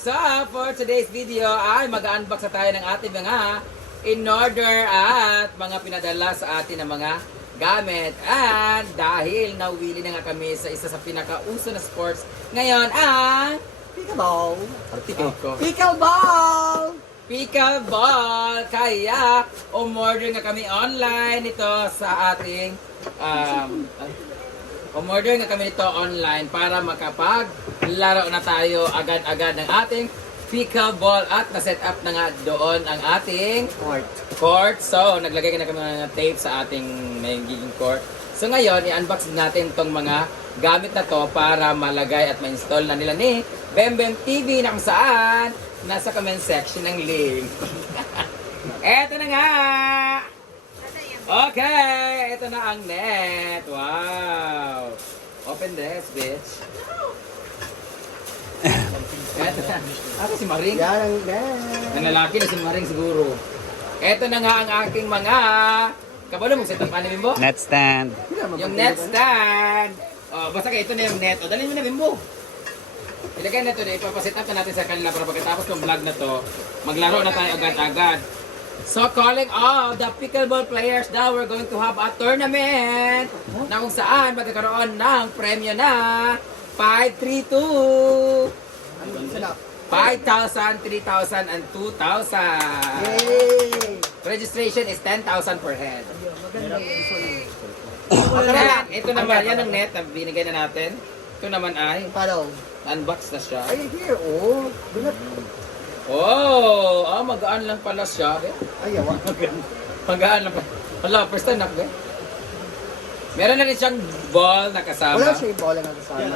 So, for today's video ay mag-unbox na tayo ng ating mga in-order at mga pinadala sa atin ng mga gamit. And dahil nawili na nga kami sa isa sa pinakauso na sports ngayon ang Pickleball. Pickleball! Pickleball! Pickleball! Kaya umorder nga kami online ito sa ating umorder nga kami nito online para makapaglaro na tayo agad-agad ng ating pickleball at na-set up na nga doon ang ating court. So, naglagay na kami ng tape sa ating magiging court. So, ngayon, i-unbox natin tong mga gamit na to para malagay at ma-install na nila ni Bembem TV na kung saan nasa comment section ng link. Eto na nga! Okay, ito na ang net. Wow. Open this, bitch. Ito na. Ako si Maring. Yan ang net. Ang lalaki na si Maring siguro. Ito na nga ang aking mga... Kabalo, mag-set up ano, Bimbo? Net stand. Yung net stand. Oh, basta kayo ito na yung net. O, dalhin mo na, Bimbo. Ilagay na ito na. Ipapaset up na natin sa kanila para pagkatapos ng vlog na to, maglaro na tayo agad-agad. So, calling all the pickleball players now, we're going to have a tournament na kung saan magkakaroon ng premyo na 532, 5,000, 3,000, and 2,000. Yay! Registration is 10,000 per head. Maganda. And ito naman, yan ang net na binigay na natin. Ito naman ay, Paano? unbox na siya. Ay, here, oh. Dunat. Oh, magaan lang pala siya. Ay, yawa. Magaan lang pala. Hala, first time na ko. Meron na rin siyang ball na kasama. Wala siya yung bola na kasama.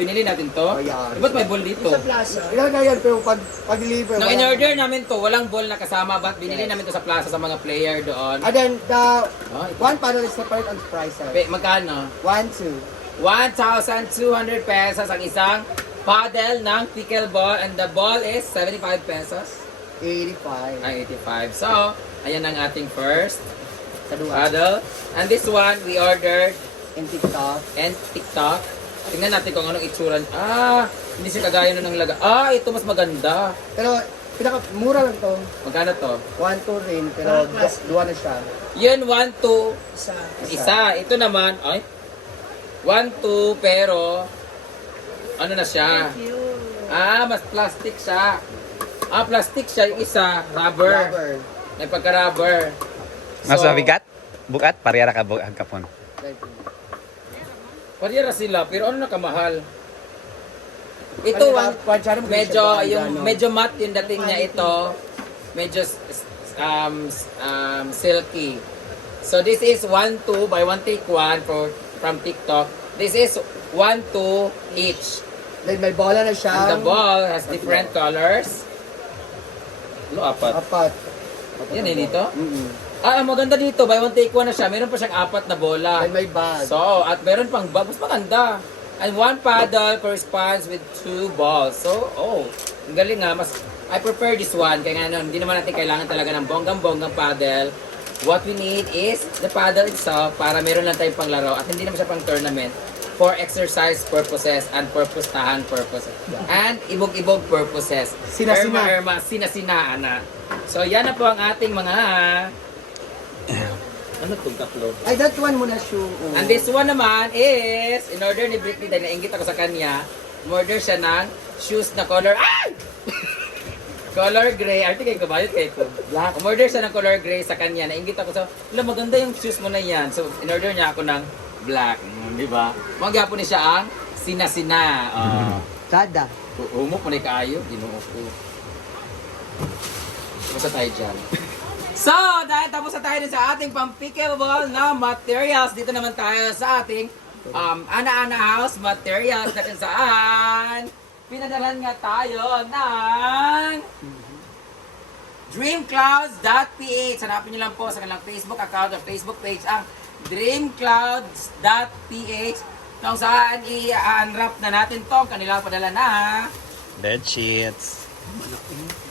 Binili natin to. Oh, yeah. Ba't may ball dito? Ilan na yan, pero pag-deliver. Nung in-order namin to, walang ball na kasama. But binili namin to sa plaza sa mga player doon. And then, the Ito. one paddle is separate on price. Magkano? 1, 2. 1,200 pesos ang isang paddle ng pickleball. And the ball is 75 pesos. 85. Ay, 85. So, ayan ang ating first Kadua. paddle. And this one, we ordered And TikTok. and TikTok. Tingnan natin kung anong itsura. Hindi siya kagaya nun ng laga. Ito mas maganda. Pero, mura lang to. Magkano to? 1, 2 rin, pero duwa na siya. Yun, 1, 2. Isa. Ito naman, 1, 2, pero, ano na siya? Mas plastic siya. Plastic siya. Yung isa, rubber. Rubber. May pagka-rubber. Mas mabigat? Bukat? Pariyara ka bukat kapon. Parehara sila, pero ano na kamahal? Ito, medyo matte yung dating niya ito. Medyo silky. So this is 1, 2 by 1 take 1 from TikTok. This is 1, 2 each. Then may bola na siya. And the ball has different colors. Apat. Apat. Yan dito? Mm-hmm. Maganda dito. By 1 take 1 na siya. Meron pa siyang 4 na bola. Then may bag. So, at meron pang bag. Mas maganda. And 1 paddle corresponds with 2 balls. So, ang galing nga. I prefer this one. Kaya nga, hindi naman natin kailangan talaga ng bonggang-bonggang paddle. What we need is the paddle itself para meron lang tayong panglaro. At hindi naman siya pang tournament. For exercise purposes and purpose-tahan purposes. And ibog-ibog purposes. Sina-sina. Erma, sina-sina, ana. So, yan na po ang ating mga... Ano itong tatlo? Ay, that one muna shoe. Oh. And this one naman is, in order ni Britney, dahil nainggit ako sa kanya, order siya ng shoes na color, color gray. Arte kayo kabayot kayo ko. Black. Umorder siya ng color gray sa kanya. Nainggit ako sa, maganda yung shoes mo na yan. So, in-order niya ako ng black. Di ba? Magyapon niya siya ang sina-sina. Sada. Umok mo na kaayo. Ginuo ko. Basta tayo dyan. So, dahil tapos na tayo sa ating pang-pickleball na materials, dito naman tayo sa ating Ana-Ana House materials na kung saan pinadalan nga tayo ng dreamclouds.ph. Hanapin nyo lang po sa kanilang Facebook account or Facebook page ang dreamclouds.ph kung saan i-unwrap na natin to kanila padala na Bed sheets.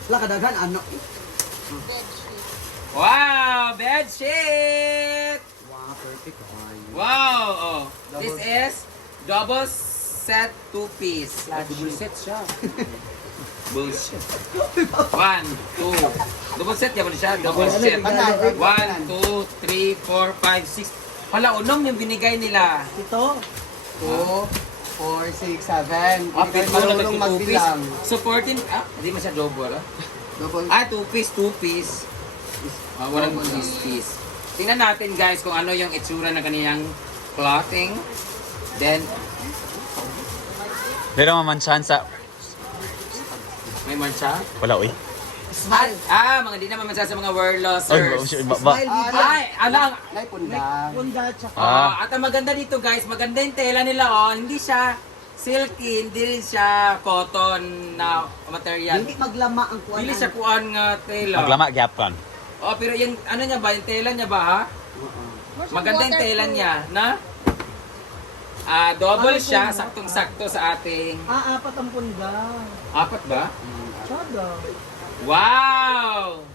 Wala kadaghan, ano? wow! Bed sheet! Wow, perfect. Wow! This is double set, 2-piece. Double set siya. Bullshit. 1, 2. Double set yan siya. Double set. 1, 2, 3, 4, 5, 6. Hala, unong yung binigay nila. Ito. 2, 4, 6, 7. Ah, Hindi pwede ka mo lang marunong mag-2-piece. magbilang. So 14, hindi man siya double. Double. 2-piece. Walang piece. Tingnan natin guys kung ano yung itsura ng kaniyang clothing. Then, Pero mamansyahan sa... may mancha. Wala, uy. Smile. Mga di naman mancha sa mga word Ay, losers. Smile video. Ay, alang. Nay punda. Punda tsaka. At ang maganda dito guys, maganda yung tela nila oh. Hindi siya silky, hindi rin siya cotton na material. Hindi maglama ang kuwan. Hindi siya kuan nga tela. Maglama, gyapon. Oh, pero yung ano niya ba, yung tela niya ba ha? Maganda yung tela niya, na? Double siya, saktong-sakto sa ating... Apat ang punda. 4 ba? Sada. Wow!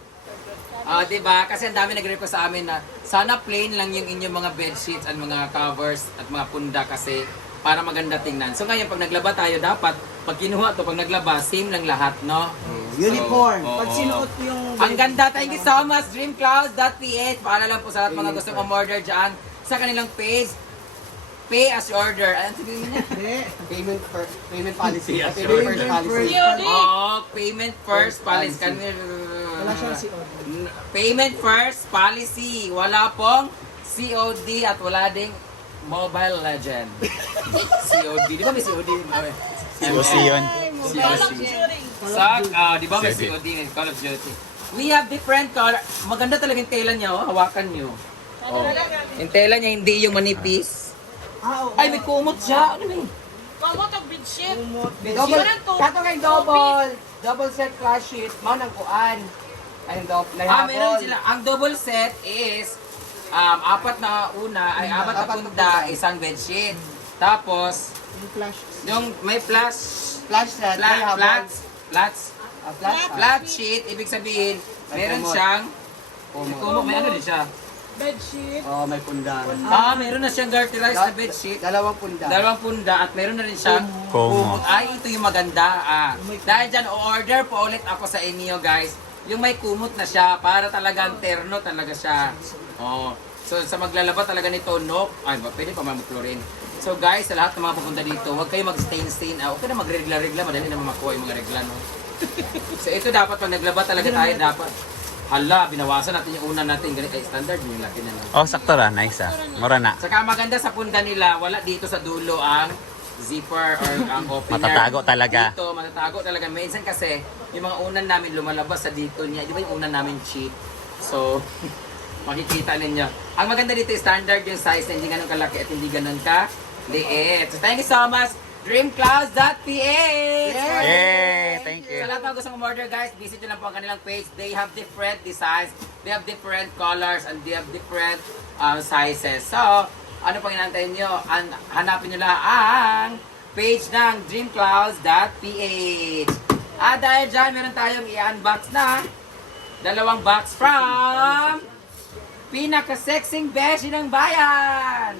Diba? Kasi ang dami nag-request sa amin na sana plain lang yung inyong mga bedsheets at mga covers at mga punda kasi para maganda tingnan. So ngayon, pag naglaba tayo, dapat pag kinuha to, pag naglaba, same lang lahat, no? Uniform. So, Pag sinuot ko yung... Ang ganda. Thank you so much, dreamcloud.ph. Paalala lang po sa lahat mga gusto umorder dyan sa kanilang page. Pay as you order. Ano sabihin niya? Payment policy. Yes, Payment order. first policy. Payment first policy. Wala siyang COD. Payment first policy. Wala pong COD at wala ding Mobile Legend. COD. Di ba may COD? COC yun. Di ba may COD. COD? Call of Duty. We have different color. Maganda talaga yung tela niya. Oh. Hawakan niyo. Oh. Yung tela niya hindi yung manipis. Ay, may kumot siya. Ano ba yun? Kumot ang bedsheet. Double. Kato kay double set flash sheet. Mao nang kuan. Ay double. Meron sila. Ang double set is 4 na una ay 4 na punda, isang bedsheet. Tapos, Yung flash. yung may flash, Flash set. flat sheet, ibig sabihin, meron kumot. siyang, may ano din siya. Bedsheet. Oh, may punda. Meron na siyang garterized na bedsheet. Dalawang punda. 2 punda at meron na rin siyang Kumo. Ay, ito yung maganda. Dahil dyan, order po ulit ako sa inyo, guys. Yung may kumot na siya, para talagang terno talaga siya. Oh. So, sa maglalaba talaga nito, no? Ay, pwede pa mag-chlorine. So, guys, sa lahat ng mga pupunta dito, huwag kayo mag-stain-stain. Okay na magregla-regla, madali naman makuha yung mga regla, no? So, ito dapat, pag naglaba talaga tayo, dapat. Hala, binawasan natin yung una natin. Ganito ay standard yung laki na, no? Oh, sakto ra. Nice ah. Mura na. Saka maganda sa punda nila, wala dito sa dulo ang zipper or ang opener. Matatago talaga. Dito, matatago talaga. Minsan kasi, yung mga unan namin lumalabas sa dito niya. Di ba yung unan namin cheap? So, makikita ninyo. Ang maganda dito, standard yung size na hindi ganun kalaki at hindi ganun ka liit. So, thank you so much, dreamclouds.ph! Yay! Thank you. Sa lahat ng gustong umorder guys, visit nyo lang po ang kanilang page. They have different designs, they have different colors, and they have different sizes. So, ano pang inantayin nyo? Hanapin nyo lang ang page ng dreamclouds.ph. Dahil dyan, meron tayong i-unbox na 2 box from pinaka-sexing beshi ng bayan.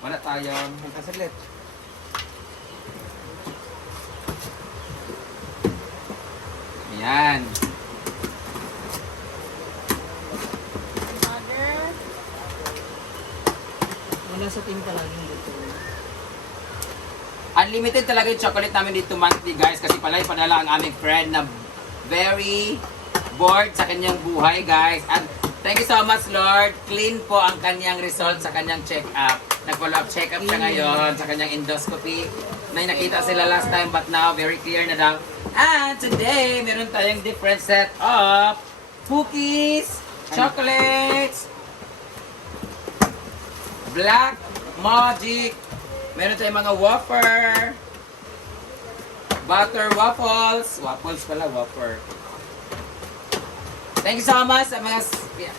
Wala tayong saglit. Ayan. Mother. Wala sa team palaging dito. Unlimited talaga yung chocolate namin dito monthly guys kasi pala'y padala ang aming friend na very bored sa kanyang buhay guys. And thank you so much Lord. Clean po ang kanyang result sa kanyang check-up. Nag-follow up check-up siya ngayon sa kanyang endoscopy. May nakita sila last time but now very clear na daw. And today, meron tayong different set of cookies, chocolates, black magic, meron tayong mga wafer, butter waffles pala, wafer. Thank you so much.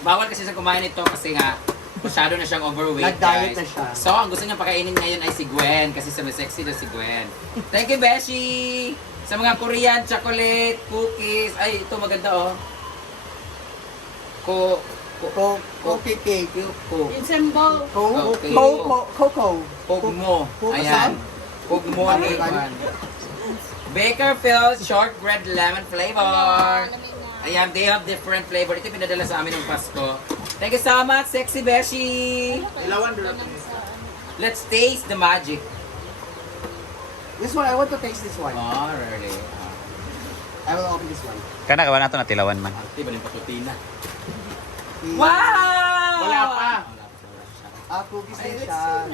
Bawal kasi sa kumain ito kasi nga masyado na siyang overweight Nag-diet guys. na siya. So, ang gusto niya pakainin ngayon ay si Gwen kasi sexy na si Gwen. Thank you, Beshi! Sa mga Korean chocolate, cookies. Ay, ito maganda oh. Coffee cake. Insembo. Okay. Coco. Pogmo. Coco Ayan. Ug mo ni man. Bakerfield shortbread lemon flavor. Ayan, they have different flavor. Ito pinadala sa amin ng Pasko. Thank you so much, Sexy Beshi. Let's taste the magic. This one, I want to taste this one. Oh, really? I will open this one. Kana kawan nato na tilawan man. Di ba yung patutina? The- Wow! Wala pa. Cookies din siya.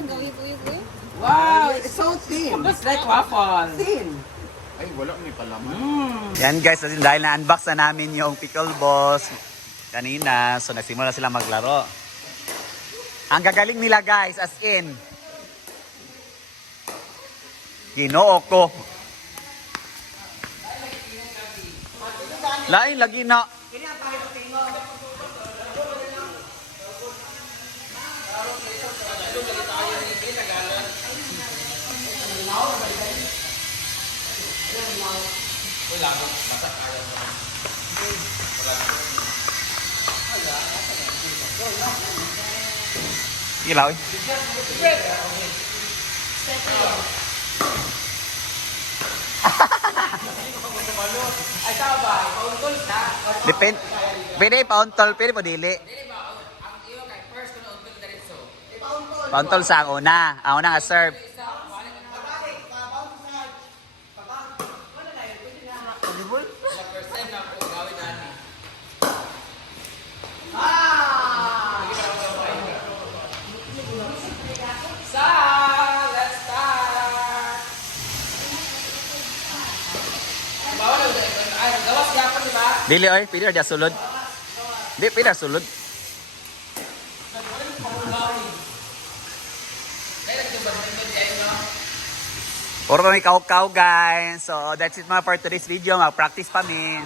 Wow! It's so thin. It's like waffle. Thin. Yan guys, dahil na-unbox na namin yung pickle balls kanina, so nagsimula sila maglaro. Ang gagaling nila guys, as in. Ginoo ko. Lain lagi na. Ilaw. Ay, tao ba? Pauntol ka? Depende. Pwede pauntol, pwede po dili. Dili ba? Ang iyo kay first ko na untol diretso. Pauntol sa ang una. Ang una nga serve. First time na po gawin namin. So, let's start! Bawal ay, gawas gapon, di ba? Dili oy, pwede ra dia sulod. Di pwede ra sulod. Puro kami kaw-kaw guys. So that's it mga for today's video. Mag-practice pa mi.